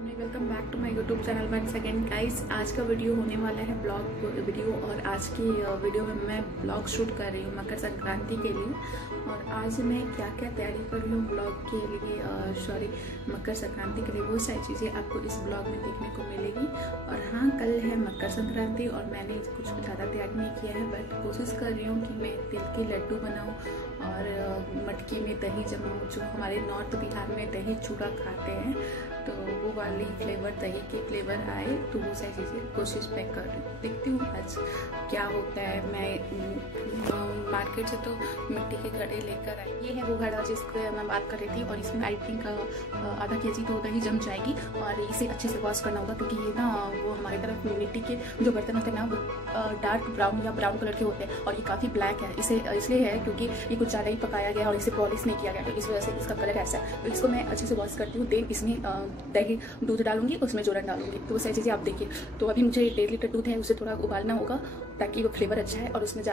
Welcome back to my YouTube channel once again guys. आज का video होने वाला है ब्लॉग वीडियो और आज की वीडियो में मैं ब्लॉग शूट कर रही हूँ मकर संक्रांति के लिए। और आज मैं क्या क्या तैयारी कर रही हूँ ब्लॉग के लिए मकर संक्रांति के लिए, वो सारी चीज़ें आपको इस ब्लॉग में देखने को मिलेगी। और हाँ, कल है मकर संक्रांति और मैंने कुछ ज़्यादा तैयारी नहीं किया है, बट कोशिश कर रही हूँ कि मैं तिल के लड्डू बनाऊँ और मटकी में दही जमाऊँ। जो हमारे नॉर्थ बिहार में दही चूड़ा खाते हैं, तो वो वाली फ्लेवर, दही की फ्लेवर आए, तो वो सारी चीज़ें कोशिश मैं कर रही हूँ। देखती हूँ आज क्या होता है। मैं मार्केट से तो मिट्टी के घड़े लेकर आई। ये है वो घड़ा जिसको मैं बात कर रही थी, और इसमें आई थिंक आधा केजी तो दही जम जाएगी। और इसे अच्छे से वॉश करना होगा, क्योंकि ये ना वो हमारी तरफ मिट्टी के जो बर्तन होते हैं ना, वो डार्क ब्राउन या ब्राउन कलर के होते हैं, और ये काफ़ी ब्लैक है। इसे इसलिए है क्योंकि ये कुछ ज़्यादा ही पकाया गया और इसे पॉलिश नहीं किया गया, तो इस वजह से इसका कलर ऐसा है। तो इसको मैं अच्छे से वॉश करती हूँ। देन इसमें दही दूध डालूंगी, उसमें जोरन डालूंगी, तो वो सारी चीज़ें आप देखिए। तो अभी मुझे 1.5 लीटर दूध है, उसे थोड़ा उबालना होगा ताकि वो फ्लेवर अच्छा है और उसमें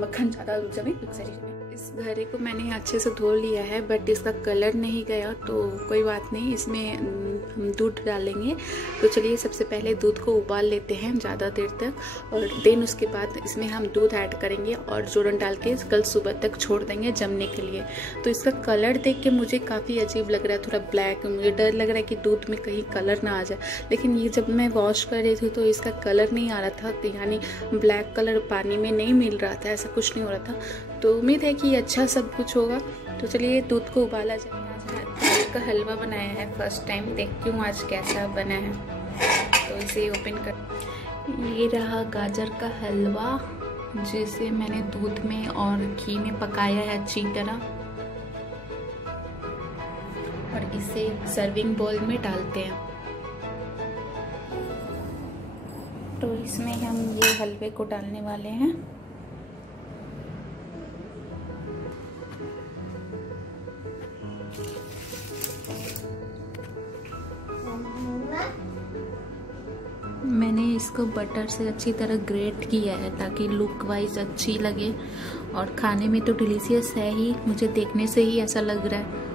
मक्खन ज़्यादा जमे। तो सारी चीज़ें इस घड़े को मैंने अच्छे से धो लिया है, बट इसका कलर नहीं गया, तो कोई बात नहीं। इसमें हम दूध डालेंगे। तो चलिए सबसे पहले दूध को उबाल लेते हैं ज़्यादा देर तक, और देन उसके बाद इसमें हम दूध ऐड करेंगे और जोरन डाल के कल सुबह तक छोड़ देंगे जमने के लिए। तो इसका कलर देख के मुझे काफ़ी अजीब लग रहा है, थोड़ा ब्लैक। मुझे डर लग रहा है कि दूध में कहीं कलर ना आ जाए, लेकिन ये जब मैं वॉश कर रही थी तो इसका कलर नहीं आ रहा था, यानी ब्लैक कलर पानी में नहीं मिल रहा था, ऐसा कुछ नहीं हो रहा था। तो उम्मीद है कि अच्छा सब कुछ होगा। तो चलिए दूध को उबाला जाए। आज का हलवा बनाया है फर्स्ट टाइम, देखती हूँ आज कैसा बना है। तो इसे ओपन कर, ये रहा गाजर का हलवा, जिसे मैंने दूध में और घी में पकाया है अच्छी तरह, और इसे सर्विंग बाउल में डालते हैं। तो इसमें हम ये हलवे को डालने वाले हैं। मैंने इसको बटर से अच्छी तरह ग्रेट किया है ताकि लुक वाइज अच्छी लगे, और खाने में तो डिलीशियस है ही, मुझे देखने से ही ऐसा लग रहा है।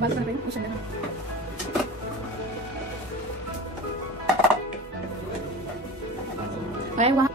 बात कर रहे हैं कुछ नहीं। वहाँ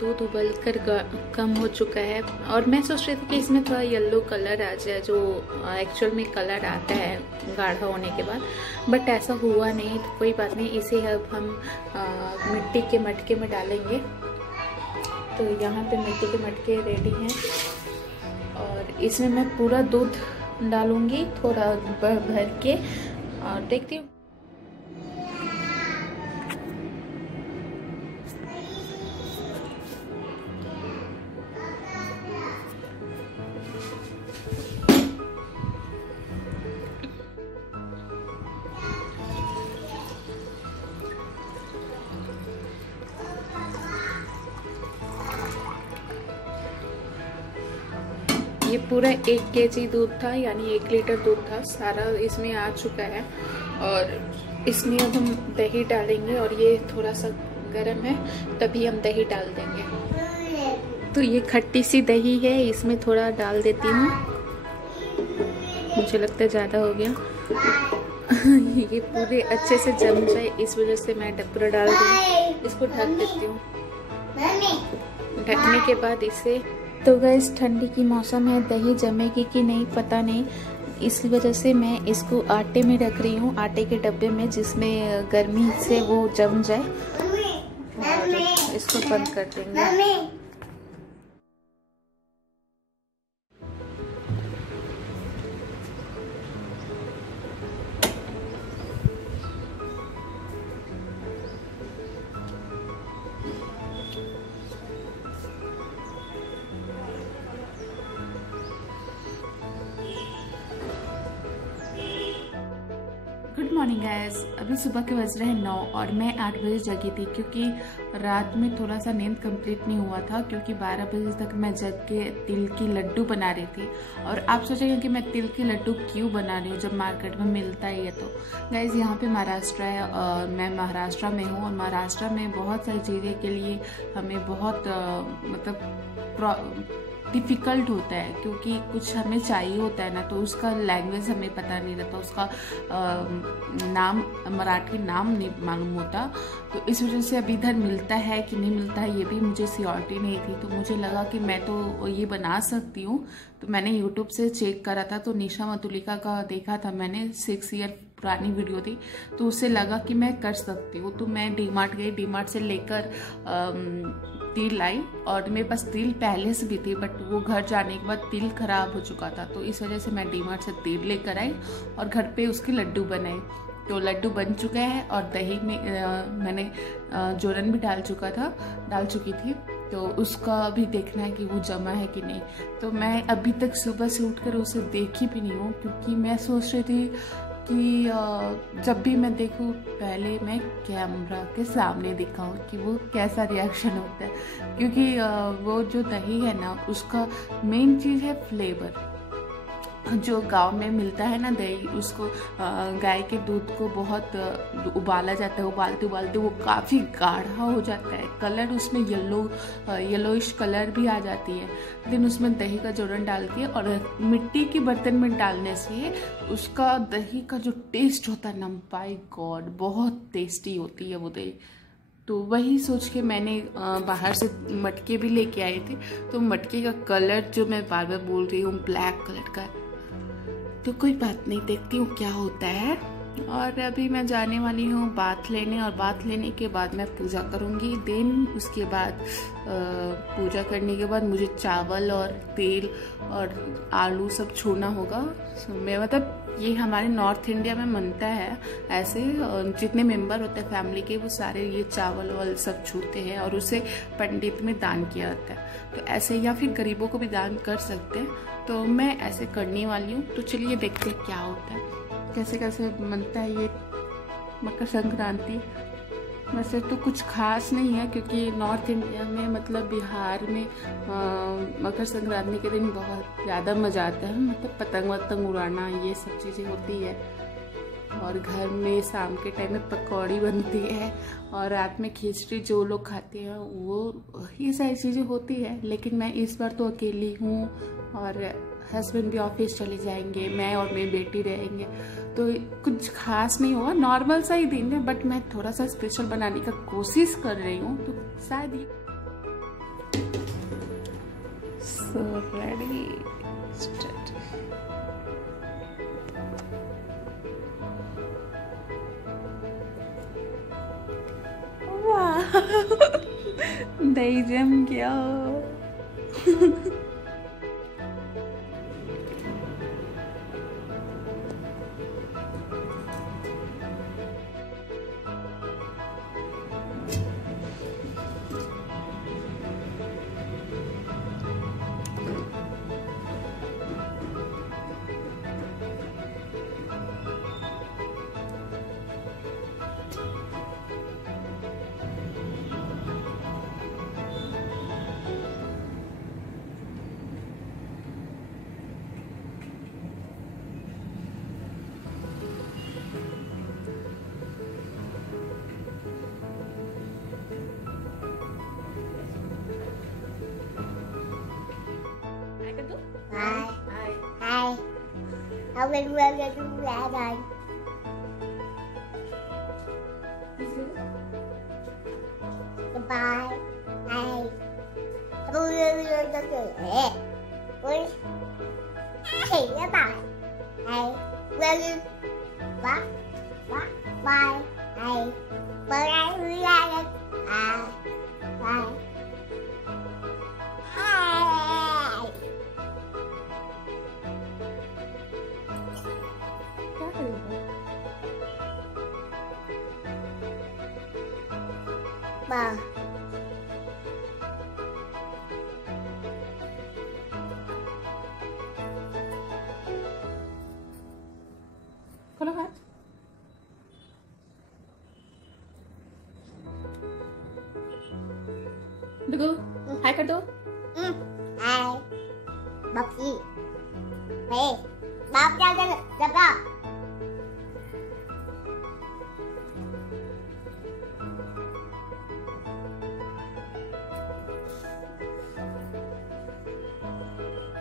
दूध उबल कर कम हो चुका है और मैं सोच रही थी कि इसमें थोड़ा येलो कलर आ जाए, जो एक्चुअल में कलर आता है गाढ़ा होने के बाद, बट ऐसा हुआ नहीं। तो कोई बात नहीं, इसे अब हम मिट्टी के मटके में डालेंगे। तो यहाँ पे मिट्टी के मटके रेडी हैं और इसमें मैं पूरा दूध डालूंगी थोड़ा भर के, और देखती हूँ। ये पूरा 1 kg दूध था, यानी 1 लीटर दूध था, सारा इसमें आ चुका है। और इसमें अब हम दही डालेंगे और ये थोड़ा सा गर्म है तभी हम दही डाल देंगे। तो ये खट्टी सी दही है, इसमें थोड़ा डाल देती हूँ, मुझे लगता है ज़्यादा हो गया। ये पूरे अच्छे से जम जाए इस वजह से मैं पूरा डाल दूँ। इसको ढक देती हूँ। ढकने के बाद इसे, तो गाइस ठंडी की मौसम है, दही जमेगी कि नहीं पता नहीं, इस वजह से मैं इसको आटे में रख रही हूँ, आटे के डब्बे में, जिसमें गर्मी से वो जम जाए। और इसको बंद कर देंगे। गुड मॉर्निंग गाइस, अभी सुबह के बज रहे हैं 9 और मैं 8 बजे जगी थी, क्योंकि रात में थोड़ा सा नींद कंप्लीट नहीं हुआ था, क्योंकि 12 बजे तक मैं जग के तिल की लड्डू बना रही थी। और आप सोचेंगे कि मैं तिल की लड्डू क्यों बना रही हूँ जब मार्केट में मिलता ही है। तो गाइस यहाँ पे महाराष्ट्र है, मैं महाराष्ट्र में हूँ, और महाराष्ट्र में बहुत सारी चीज़ें के लिए हमें बहुत मतलब डिफ़िकल्ट होता है, क्योंकि कुछ हमें चाहिए होता है ना, तो उसका लैंग्वेज हमें पता नहीं रहता, उसका नाम मराठी नाम नहीं मालूम होता। तो इस वजह से अभी इधर मिलता है कि नहीं मिलता है ये भी मुझे श्योरिटी नहीं थी। तो मुझे लगा कि मैं तो ये बना सकती हूँ, तो मैंने यूट्यूब से चेक करा था, तो निशा मतुलिका का देखा था मैंने, 6 ईयर पुरानी वीडियो थी, तो उससे लगा कि मैं कर सकती हूँ। तो मैं डीमार्ट गई, डीमार्ट से लेकर तिल लाई, और मेरे पास तिल पहले से भी थी, बट वो घर जाने के बाद तिल खराब हो चुका था, तो इस वजह से मैं डीमार्ट से तिल लेकर आई और घर पे उसके लड्डू बनाए। तो लड्डू बन चुके हैं, और दही में मैंने जोरन भी डाल चुकी थी, तो उसका अभी देखना है कि वो जमा है कि नहीं। तो मैं अभी तक सुबह से उठकर उसे देखी भी नहीं हूँ, क्योंकि मैं सोच रही थी कि जब भी मैं देखूँ पहले मैं कैमरा के सामने दिखाऊँ कि वो कैसा रिएक्शन होता है, क्योंकि वो जो दही है ना, उसका मेन चीज़ है फ्लेवर। जो गांव में मिलता है ना दही, उसको गाय के दूध को बहुत उबाला जाता है, उबालते उबालते वो काफ़ी गाढ़ा हो जाता है, कलर उसमें येलोइश कलर भी आ जाती है। लेकिन उसमें दही का जोड़न डाल के, और मिट्टी के बर्तन में डालने से उसका दही का जो टेस्ट होता है ना, बाय गॉड बहुत टेस्टी होती है वो दही। तो वही सोच के मैंने बाहर से मटके भी लेके आई थी। तो मटके का कलर जो मैं बार बार बोल रही हूँ ब्लैक कलर का, तो कोई बात नहीं, देखती हूँ क्या होता है। और अभी मैं जाने वाली हूँ बाथ लेने, और बाथ लेने के बाद मैं पूजा करूँगी। देन उसके बाद पूजा करने के बाद मुझे चावल और तेल और आलू सब छूना होगा। मैं मतलब ये हमारे नॉर्थ इंडिया में बनता है ऐसे, जितने मेंबर होते हैं फैमिली के वो सारे ये चावल वाल सब छूते हैं, और उसे पंडित में दान किया जाता है। तो ऐसे, या फिर गरीबों को भी दान कर सकते हैं, तो मैं ऐसे करने वाली हूँ। तो चलिए देखते हैं क्या होता है, कैसे कैसे बनता है ये मकर संक्रांति। वैसे तो कुछ खास नहीं है, क्योंकि नॉर्थ इंडिया में मतलब बिहार में मकर संक्रांति के दिन बहुत ज़्यादा मज़ा आता है, मतलब पतंग वतंग उड़ाना ये सब चीज़ें होती है, और घर में शाम के टाइम में पकौड़ी बनती है, और रात में खिचड़ी जो लोग खाते हैं वो, ये सारी चीज़ें होती है। लेकिन मैं इस बार तो अकेली हूँ, और हस्बैंड भी ऑफिस चले जाएंगे, मैं और मेरी बेटी रहेंगे, तो कुछ खास नहीं होगा, नॉर्मल सा ही दिन है। बट मैं थोड़ा सा स्पेशल बनाने का कोशिश कर रही हूँ, तो शायद ये सो रेडी स्टार्ट। दही जम गया। खोलो हाथ। देखो हाय कर दो। हाय बापी हे बाप क्या कर जबा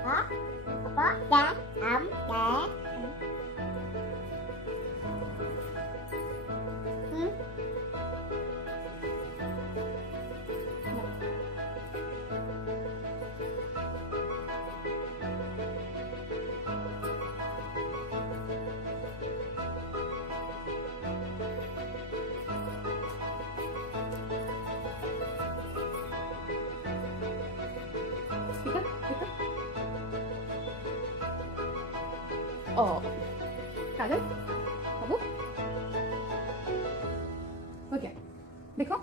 हाँ पापा क्या हम क्या काजल बाबू हो गया देखो।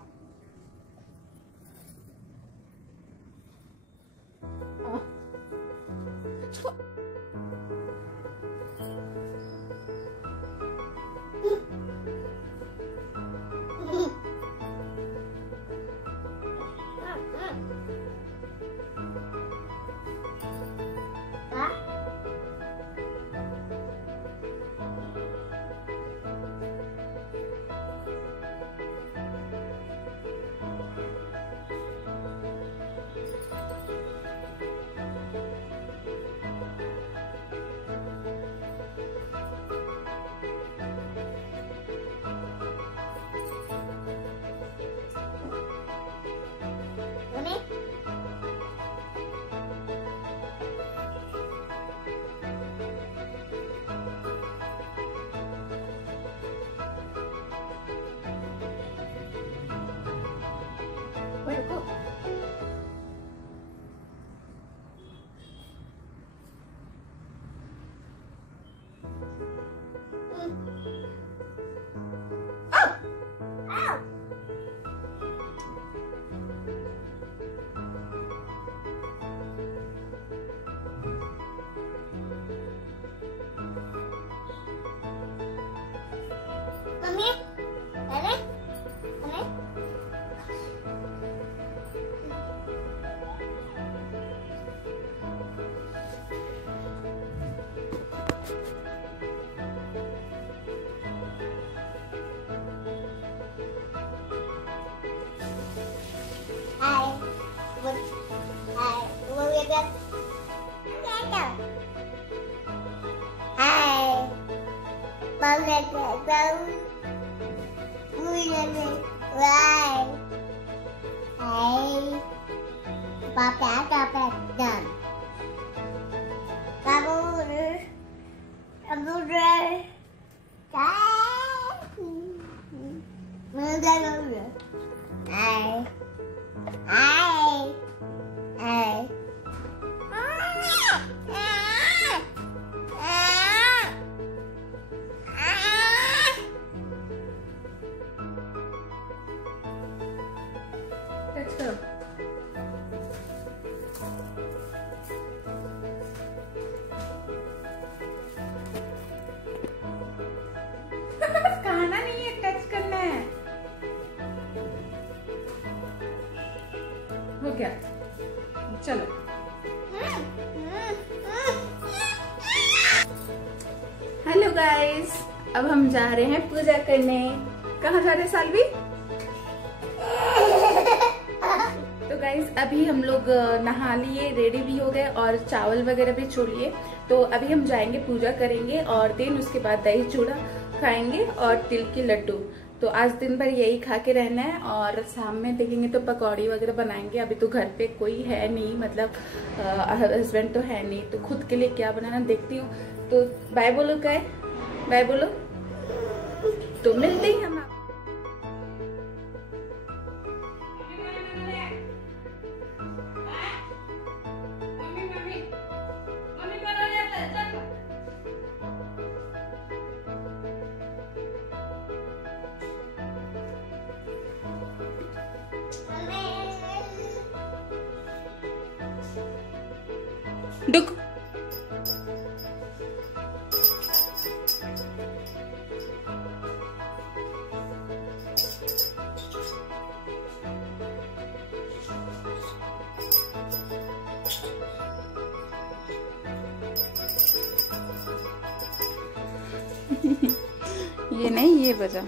खाना नहीं है, टच करना है। हो गया, चलो। हेलो गाइस, अब हम जा रहे हैं पूजा करने। कहाँ जा रहे हैं सालवी? तो गाइस गाइस अभी हम लोग नहा लिए, रेडी भी हो गए और चावल वगैरह भी छोड़ लिए। तो अभी हम जाएंगे, पूजा करेंगे और देन उसके बाद दही चूड़ा खाएंगे और तिल के लड्डू। तो आज दिन भर यही खा के रहना है और शाम में देखेंगे तो पकौड़ी वगैरह बनाएंगे। अभी तो घर पे कोई है नहीं, मतलब हस्बैंड तो है नहीं, तो खुद के लिए क्या बनाना देखती हूँ। तो बाय बोलो, क्या है बाय बोलो, तो मिलते ही हम। डुक ये नहीं, ये बजा।